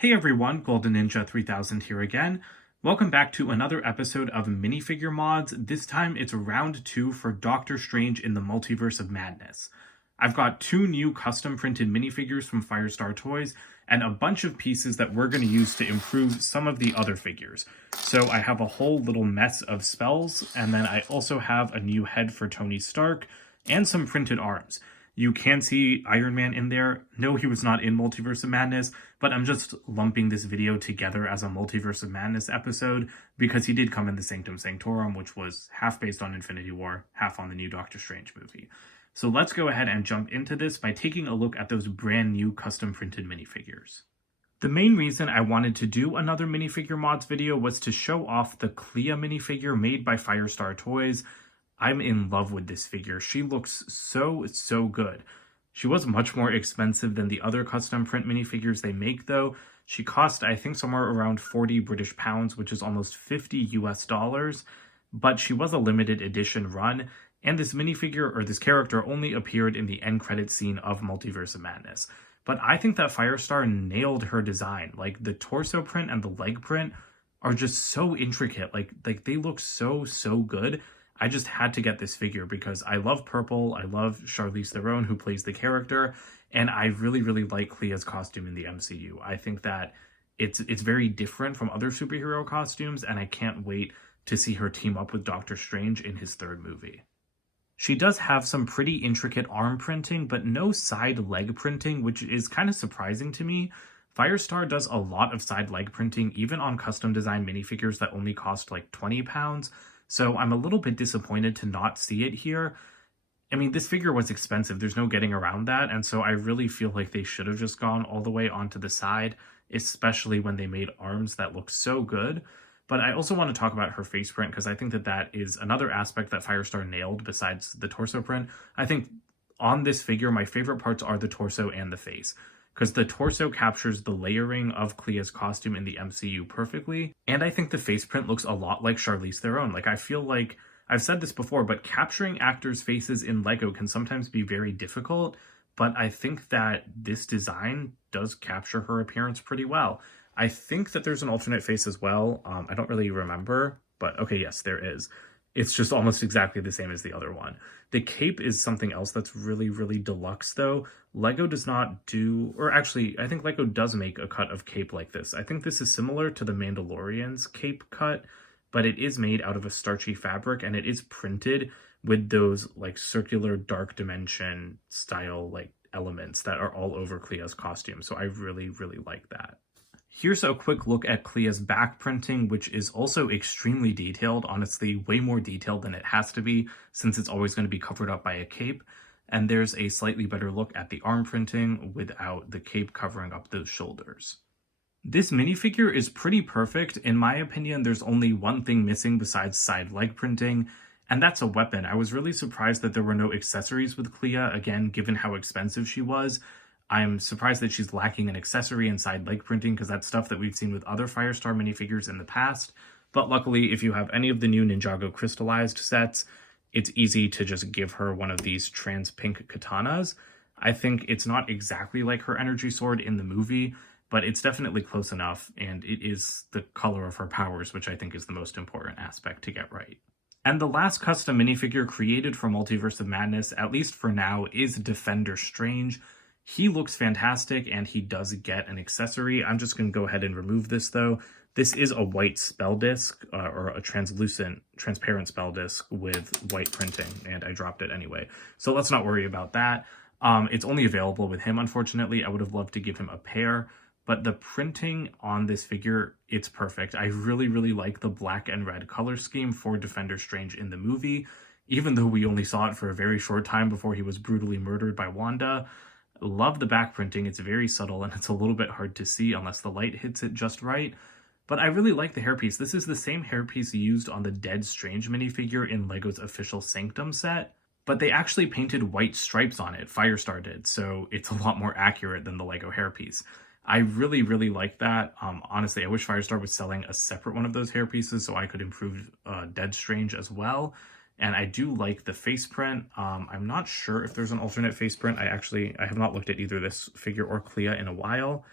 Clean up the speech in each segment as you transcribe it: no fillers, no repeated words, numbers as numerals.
Hey everyone, Golden Ninja 3000 here again. Welcome back to another episode of Minifigure Mods. This time it's round 2 for Doctor Strange in the Multiverse of Madness. I've got 2 new custom printed minifigures from Firestar Toys and a bunch of pieces that we're going to use to improve some of the other figures. So I have a whole little mess of spells, and then I also have a new head for Tony Stark and some printed arms. You can see Iron Man in there. No, he was not in Multiverse of Madness, but I'm just lumping this video together as a Multiverse of Madness episode because he did come in the Sanctum Sanctorum, which was half based on Infinity War, half on the new Doctor Strange movie. So let's go ahead and jump into this by taking a look at those brand new custom printed minifigures. The main reason I wanted to do another minifigure mods video was to show off the Clea minifigure made by Firestar Toys. I'm in love with this figure. She looks so good. She was much more expensive than the other custom print minifigures they make though. She cost, I think, somewhere around 40 British pounds, which is almost 50 US dollars, but she was a limited edition run, and this minifigure, or this character, only appeared in the end credit scene of Multiverse of Madness. But I think that Firestar nailed her design. Like, the torso print and the leg print are just so intricate. Like they look so good. I just had to get this figure because I love purple, I love Charlize Theron, who plays the character, and I really like Clea's costume in the MCU. I think that it's very different from other superhero costumes, and I can't wait to see her team up with Doctor Strange in his third movie. She does have some pretty intricate arm printing, but no side leg printing, which is kind of surprising to me. Firestar does a lot of side leg printing, even on custom design minifigures that only cost like 20 pounds. So I'm a little bit disappointed to not see it here. I mean, this figure was expensive. There's no getting around that. And so I really feel like they should have just gone all the way onto the side, especially when they made arms that look so good. But I also want to talk about her face print because I think that that is another aspect that Firestar nailed besides the torso print. I think on this figure, my favorite parts are the torso and the face, because the torso captures the layering of Clea's costume in the MCU perfectly, and I think the face print looks a lot like Charlize Theron. Like, I feel like, I've said this before, but capturing actors' faces in LEGO can sometimes be very difficult, but I think that this design does capture her appearance pretty well. I think that there's an alternate face as well. I don't really remember, but okay, yes, there is. It's just almost exactly the same as the other one. The cape is something else that's really deluxe though. LEGO does not do, or actually, I think LEGO does make a cut of cape like this. I think this is similar to the Mandalorian's cape cut, but it is made out of a starchy fabric and it is printed with those like circular dark dimension style like elements that are all over Clea's costume. So I really like that. Here's a quick look at Clea's back printing, which is also extremely detailed, honestly way more detailed than it has to be since it's always going to be covered up by a cape. And there's a slightly better look at the arm printing without the cape covering up those shoulders. This minifigure is pretty perfect. In my opinion, there's only one thing missing besides side leg printing, and that's a weapon. I was really surprised that there were no accessories with Clea, again, given how expensive she was. I'm surprised that she's lacking an accessory and side leg printing because that's stuff that we've seen with other Firestar minifigures in the past. But luckily, if you have any of the new Ninjago crystallized sets, it's easy to just give her one of these trans pink katanas. I think it's not exactly like her energy sword in the movie, but it's definitely close enough, and it is the color of her powers, which I think is the most important aspect to get right. And the last custom minifigure created for Multiverse of Madness, at least for now, is Defender Strange. He looks fantastic, and he does get an accessory. I'm just going to go ahead and remove this, though. This is a white spell disc, or a transparent spell disc with white printing, and I dropped it anyway. So let's not worry about that. It's only available with him, unfortunately. I would have loved to give him a pair, but the printing on this figure, it's perfect. I really like the black and red color scheme for Defender Strange in the movie, even though we only saw it for a very short time before he was brutally murdered by Wanda. Love the back printing. It's very subtle and it's a little bit hard to see unless the light hits it just right. But I really like the hairpiece. This is the same hairpiece used on the Dead Strange minifigure in LEGO's official Sanctum set, but they actually painted white stripes on it. Firestar did, so it's a lot more accurate than the LEGO hairpiece. I really like that. Honestly, I wish Firestar was selling a separate one of those hairpieces so I could improve Dead Strange as well. And I do like the face print. I'm not sure if there's an alternate face print. I have not looked at either this figure or Clea in a while,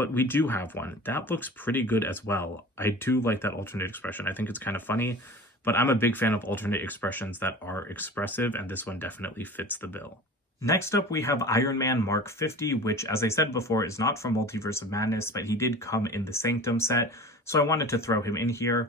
but we do have one. That looks pretty good as well. I do like that alternate expression. I think it's kind of funny, but I'm a big fan of alternate expressions that are expressive, and this one definitely fits the bill. Next up, we have Iron Man Mark 50, which, as I said before, is not from Multiverse of Madness, but he did come in the Sanctum set, so I wanted to throw him in here.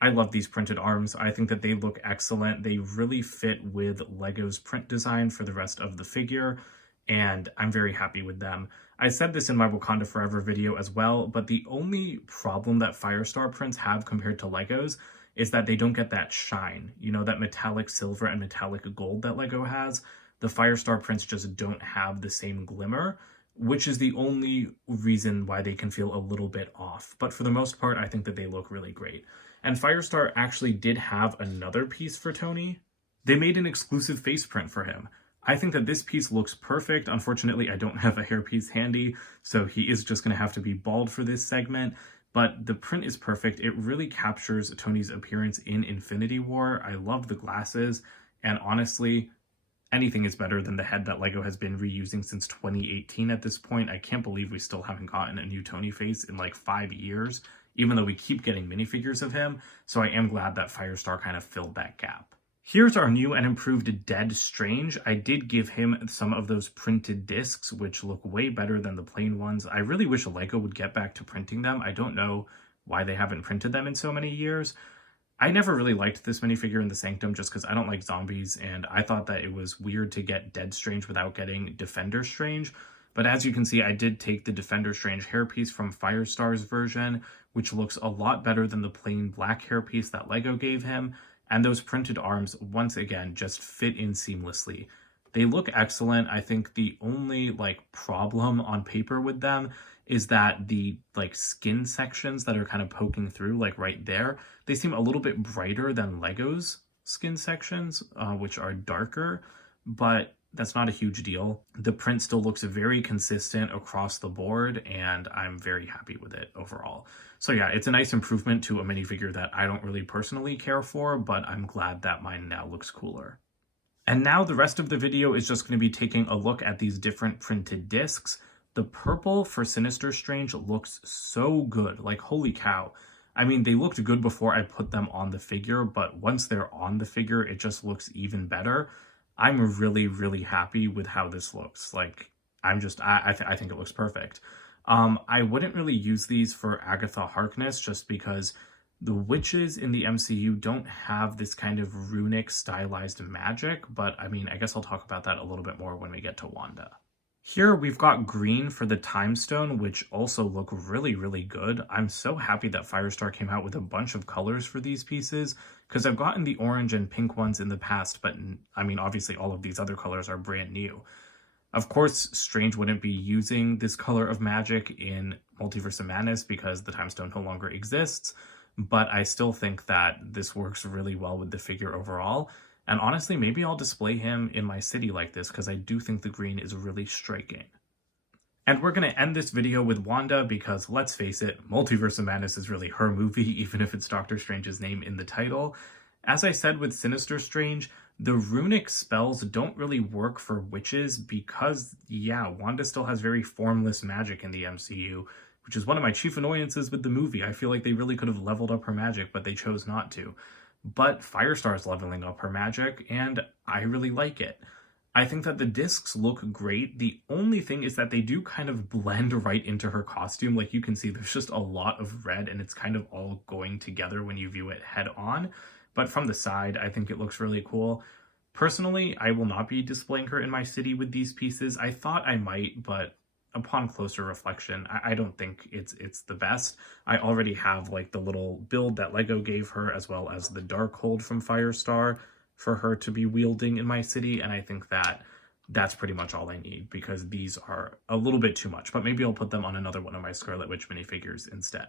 I love these printed arms. I think that they look excellent. They really fit with LEGO's print design for the rest of the figure, and I'm very happy with them. I said this in my Wakanda Forever video as well, but the only problem that Firestar prints have compared to LEGO's is that they don't get that shine, you know, that metallic silver and metallic gold that LEGO has. The Firestar prints just don't have the same glimmer, which is the only reason why they can feel a little bit off. But for the most part, I think that they look really great. And Firestar actually did have another piece for Tony. They made an exclusive face print for him. I think that this piece looks perfect. Unfortunately, I don't have a hairpiece handy, so he is just going to have to be bald for this segment. But the print is perfect. It really captures Tony's appearance in Infinity War. I love the glasses, and honestly, anything is better than the head that LEGO has been reusing since 2018 at this point. I can't believe we still haven't gotten a new Tony face in like 5 years, even though we keep getting minifigures of him. So I am glad that Firestar kind of filled that gap. Here's our new and improved Dead Strange. I did give him some of those printed discs, which look way better than the plain ones. I really wish LEGO would get back to printing them. I don't know why they haven't printed them in so many years. I never really liked this minifigure in the Sanctum just because I don't like zombies, and I thought that it was weird to get Dead Strange without getting Defender Strange. But as you can see, I did take the Defender Strange hairpiece from Firestar's version, which looks a lot better than the plain black hairpiece that LEGO gave him. And those printed arms, once again, just fit in seamlessly. They look excellent. I think the only problem on paper with them is that the skin sections that are kind of poking through right there, they seem a little bit brighter than LEGO's skin sections, which are darker, but that's not a huge deal. The print still looks very consistent across the board, and I'm very happy with it overall. So yeah, it's a nice improvement to a minifigure that I don't really personally care for, but I'm glad that mine now looks cooler. And now the rest of the video is just going to be taking a look at these different printed discs. The purple for Sinister Strange looks so good, holy cow. I mean, they looked good before I put them on the figure, but once they're on the figure, it just looks even better. I'm really, really happy with how this looks. I think it looks perfect. I wouldn't really use these for Agatha Harkness just because the witches in the MCU don't have this kind of runic stylized magic, but I mean, I guess I'll talk about that a little bit more when we get to Wanda. Here we've got green for the Time Stone, which also look really, really good. I'm so happy that Firestar came out with a bunch of colors for these pieces, because I've gotten the orange and pink ones in the past, but I mean, obviously all of these other colors are brand new. Of course, Strange wouldn't be using this color of magic in Multiverse of Madness because the Time Stone no longer exists, but I still think that this works really well with the figure overall. And honestly, maybe I'll display him in my city like this because I do think the green is really striking. And we're going to end this video with Wanda because, let's face it, Multiverse of Madness is really her movie, even if it's Doctor Strange's name in the title. As I said with Sinister Strange, the runic spells don't really work for witches because, yeah, Wanda still has very formless magic in the MCU, which is one of my chief annoyances with the movie. I feel like they really could have leveled up her magic, but they chose not to. But Firestar's leveling up her magic, and I really like it. I think that the discs look great. The only thing is that they do kind of blend right into her costume. Like you can see, there's just a lot of red, and it's kind of all going together when you view it head on. But from the side, I think it looks really cool. Personally, I will not be displaying her in my city with these pieces. I thought I might, but upon closer reflection, I don't think it's the best. I already have the little build that LEGO gave her, as well as the Darkhold from Firestar for her to be wielding in my city, and I think that that's pretty much all I need because these are a little bit too much, but maybe I'll put them on another one of my Scarlet Witch minifigures instead.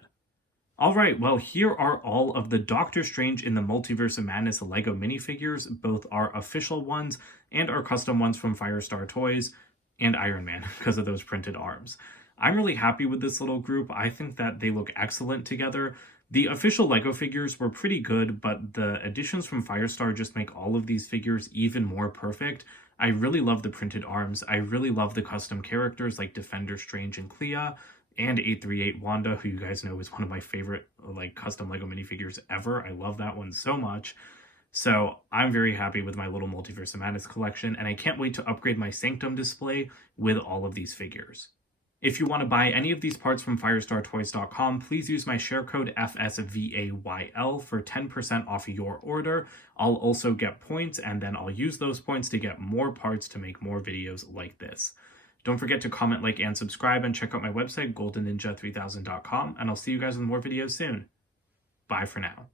Alright, well, here are all of the Doctor Strange in the Multiverse of Madness LEGO minifigures, both our official ones and our custom ones from Firestar Toys, and Iron Man because of those printed arms. I'm really happy with this little group. I think that they look excellent together. The official LEGO figures were pretty good, but the additions from Firestar just make all of these figures even more perfect. I really love the printed arms. I really love the custom characters like Defender Strange and Clea. and 838 Wanda, who you guys know is one of my favorite like custom Lego minifigures ever. I love that one so much. So I'm very happy with my little Multiverse of Madness collection, and I can't wait to upgrade my Sanctum display with all of these figures. If you want to buy any of these parts from firestartoys.com, please use my share code FSVAYL for 10% off your order. I'll also get points, and then I'll use those points to get more parts to make more videos like this. Don't forget to comment, like, and subscribe, and check out my website, goldenninja3000.com, and I'll see you guys in more videos soon. Bye for now.